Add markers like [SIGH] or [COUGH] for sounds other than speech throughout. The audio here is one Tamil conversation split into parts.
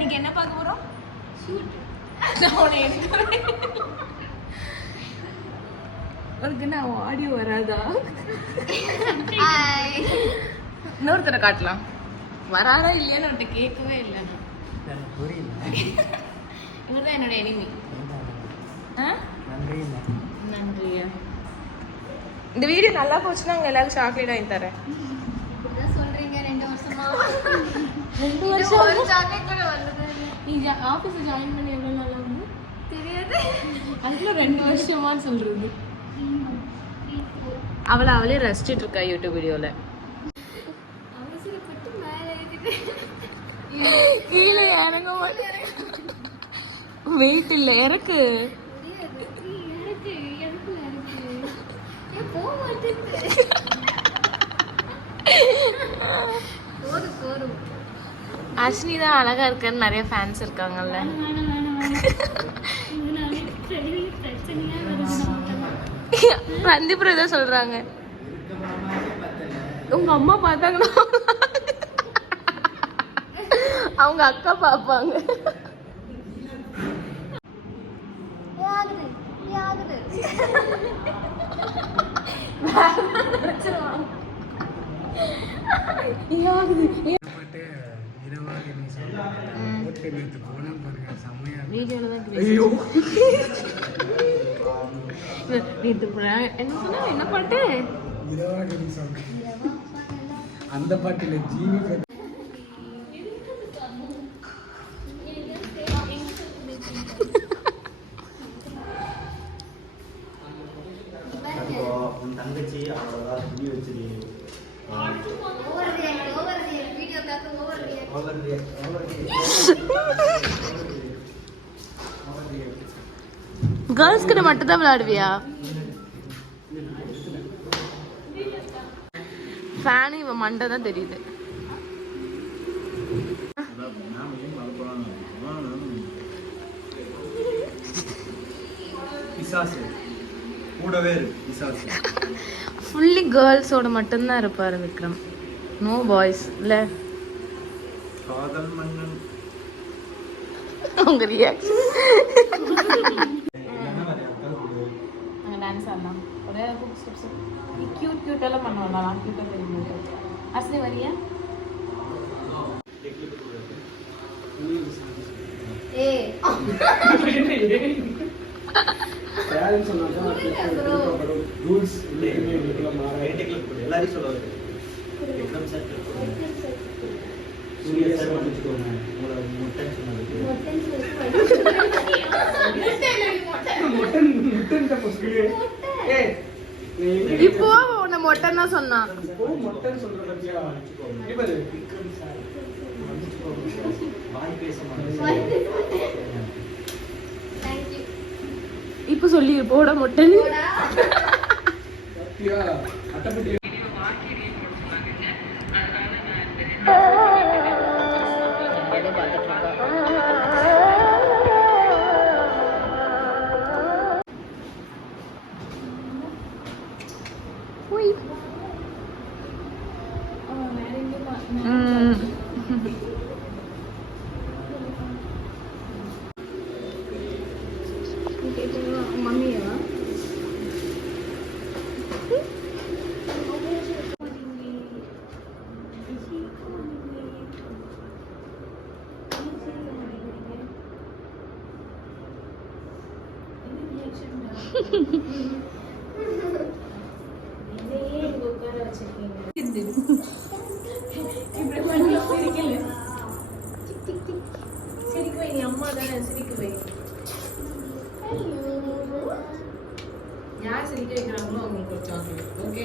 இன்னைக்கு என்ன பார்க்க போறோம்? நான் உன்னை எடுக்கிறேன். உனக்கு என்ன ஆடியோ வராதா? இன்னொருத்தரை காட்டலாம். வராரா இல்லையான்னு அவன்கிட்ட கேட்கவே இல்லை. நான். எனக்கு புரியல. இவர் தான் என்னோட எனிமி நன்றியா இந்த வீடியோ நல்லா போச்சுன்னா அங்க எல்லாரும் சாக்லேட் வாங்கி தரேன். ரெண்டு இன்னும் ஒரு chocolate கூட வரல நீ ஆஃபீஸ் ஜாயின் பண்ணி எவ்வளோ நாள் ஆகுது? தெரியாது. அதுக்குள்ள ரெண்டு வருஷமான்னு சொல்றது. அவளை அவளே ரசிச்சிட்டு இருக்கா யூடியூப் வீடியோல அவசரப்பட்டு மேல கீழே இறங்க மாட்டேன். வெயிட் இல்ல. இறக்கு. போக அஸ்னி தான் அழகா இருக்கன்னு நிறைய ஃபேன்ஸ் இருக்காங்கல்ல. ரந்திபுரம் இதான் சொல்றாங்க. உங்க அம்மா பார்த்தாங்கன்னா அவங்க அக்கா பார்ப்பாங்க. ஆகுது ஆகுது பாட்டு இரவாக நீ சொல்ல ஓட்டு நேற்று போனா பாருங்க செம்மையா இருக்கு. வீடியோல தான் ஐயோ. நேற்று prank- என்ன சொன்னா என்ன பாட்டு? அந்த பாட்டுல ஜீவி கேர்ள்ஸ் கிட்ட மட்டும் தான் விளையாடுவியா? ஃபேன் இவன் மண்டை தான் தெரியுது ஃபுல்லி கேர்ள்ஸோட மட்டும்தான் இருப்பாரு விக்ரம். நோ பாய்ஸ் இல்ல காதல் மன்னன் உங்க ரியாக்ஷன் இல்லைன்னா வேற யாருக்காவது கொடு. நாங்க டான்ஸ் ஆடலாம் ஒரே ஸ்டெப்ஸ் கியூட் கியூட் எல்லாம் பண்ணுவோம் நான் கியூட்டா தெரியும் அஸ்லி வரியா ஏய் பேரண்ட்ஸ் சொன்னாதான் கேட்கப்படும் ரூல்ஸ் இல்லைன்னு மாற ரைட்டு கிளிக் கொடு. எல்லாரையும் சொல்ல வைக்கிறேன். விக்ரம் சார் click கொடுங்க. சூர்யா சார் மன்னிச்சுக்கோங்க. உங்களை முட்டைன்னு சொன்னதுக்கு. மொட்டன் சொல்லி முட்டன் முட்டன் முஸ்கிலே ஏய் நீ இப்போ உன்னை மொட்டைன்னு தான் சொன்னான் இப்போ முட்டன் சொல்ற பத்தியா? விக்ரம் சார். வாய் பேச மாட்டேன். இப்போ சொல்லி போட அட்டப்பட்டி மம்மியா? சிரிக்க வை நீ அம்மா தானே சிரிக்க வை. யார் சிரிக்க வைக்கிறாங்களோ அவங்களுக்கு ஒரு சாக்லேட் ஓகே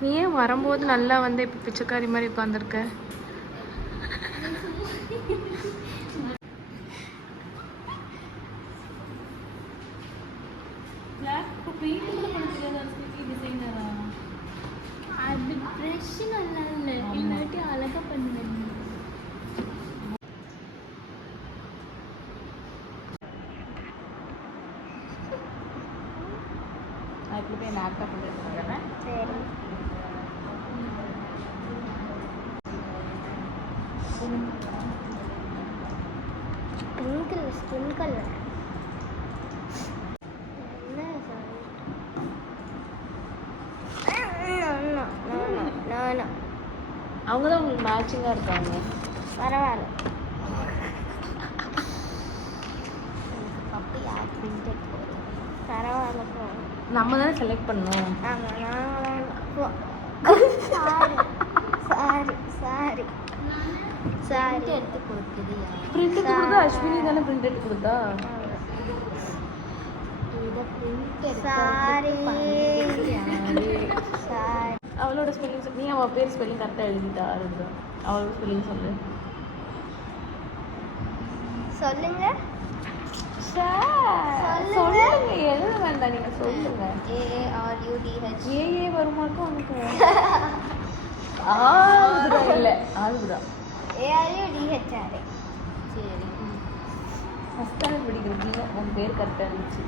நீ ஏன் வரும்போது நல்லா வந்து இப்போ பிச்சைக்காரி மாதிரி உட்காந்துருக்க அது ப்ரெஷ் நல்லா இல்லை இல்லாட்டி அழகா பண்ணுவேன் அதுக்கு போய் லேப்டாப் பண்ணிட்டு சரி. பிங்க் ஸ்கின் கலர் அவங்க தான் உங்களுக்கு மேட்சிங்காக இருக்காங்க. பரவாயில்ல. அப்படி யார் பிரிண்டட் பரவாயில்ல நம்ம தானே செலக்ட் பண்ணோம் ஆமாம் நான் போ சாரி சாரி சாரி சாரி எடுத்து கொடுக்குது பிரிண்ட் கொடுத்தா? அஸ்வினி தானே பிரிண்ட் எடுத்து கொடுத்தா அவளோட ஸ்பெல்லிங் நீ அவள் பேர் ஸ்பெல்லிங் கரெக்டாக எழுதிட்டா அவளோட ஸ்பெல்லிங் சொல்லு. சொல்லுங்க. சொல்லுங்க. எழுத வேண்டாம் நீங்க சொல்லுங்க. ஏஆர்யூடிஹெச் ஏ ஏ வருமாக்கும் உனக்கு? [LAUGHS] ஆகுதா இல்ல ஆகுதா ஏஆர்யூடிஹெச்ஆர் சரி. ஃபஸ்ட் ஸ்டாண்டர்ட் படிக்கிறீங்க உன் பேர் கரெக்டாக இருந்துச்சு.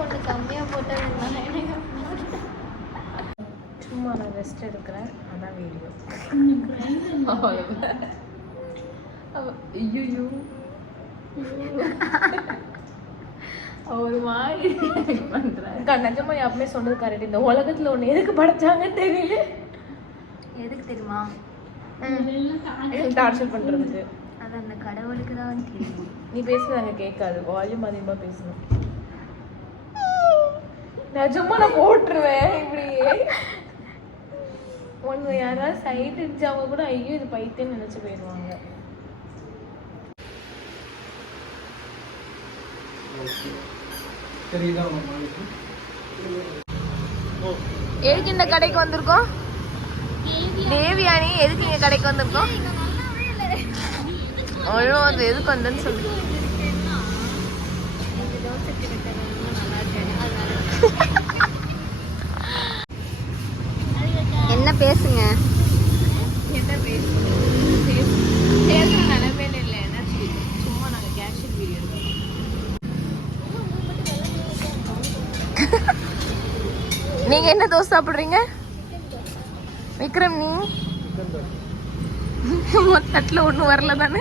ஒன்று கம்மியாக போட்டால் சும்மா நான் ரெஸ்ட் எடுக்கிறேன். அதான் [LAUGHS] வீடியோ ஐயோ ஒரு மாதிரி பண்றேன் நிஜமா எப்பவுமே சொன்னது கரெக்ட் இந்த உலகத்துல ஒண்ணு எதுக்கு படைச்சாங்கன்னு தெரியல. எதுக்கு தெரியுமா? டார்ச்சர் பண்றதுக்கு? அது அந்த கடவுளுக்கு தான் தெரியும். நீ பேசுறது அங்க கேட்காது. வால்யூம் அதிகமா பேசணும். நிஜமா நான் போட்டுருவேன் இப்படியே ஒன்று யாராவது சைட் அடிச்சவங்க கூட ஐயோ இது பைத்தியம் நினைச்சு போயிடுவாங்க தெரியுதா உங்களுக்கு எதுக்கு இந்த கடைக்கு வந்திருக்கோம்? தேவியானி எதுக்கு இங்க கடைக்கு வந்திருக்கோம்? அவ்வளோ அது எதுக்கு வந்தேன்னு சொல்லு. என்ன பேசுங்க? என்ன பேசுறோம் பேசுற நிலைமையில இல்லை என்ன சும்மா நாங்க கேஷுவல் வீடியோ நீங்க என்ன தோசை சாப்பிடுறீங்க? விக்ரம் நீ? தட்டுல ஒன்றும் வரல தானே?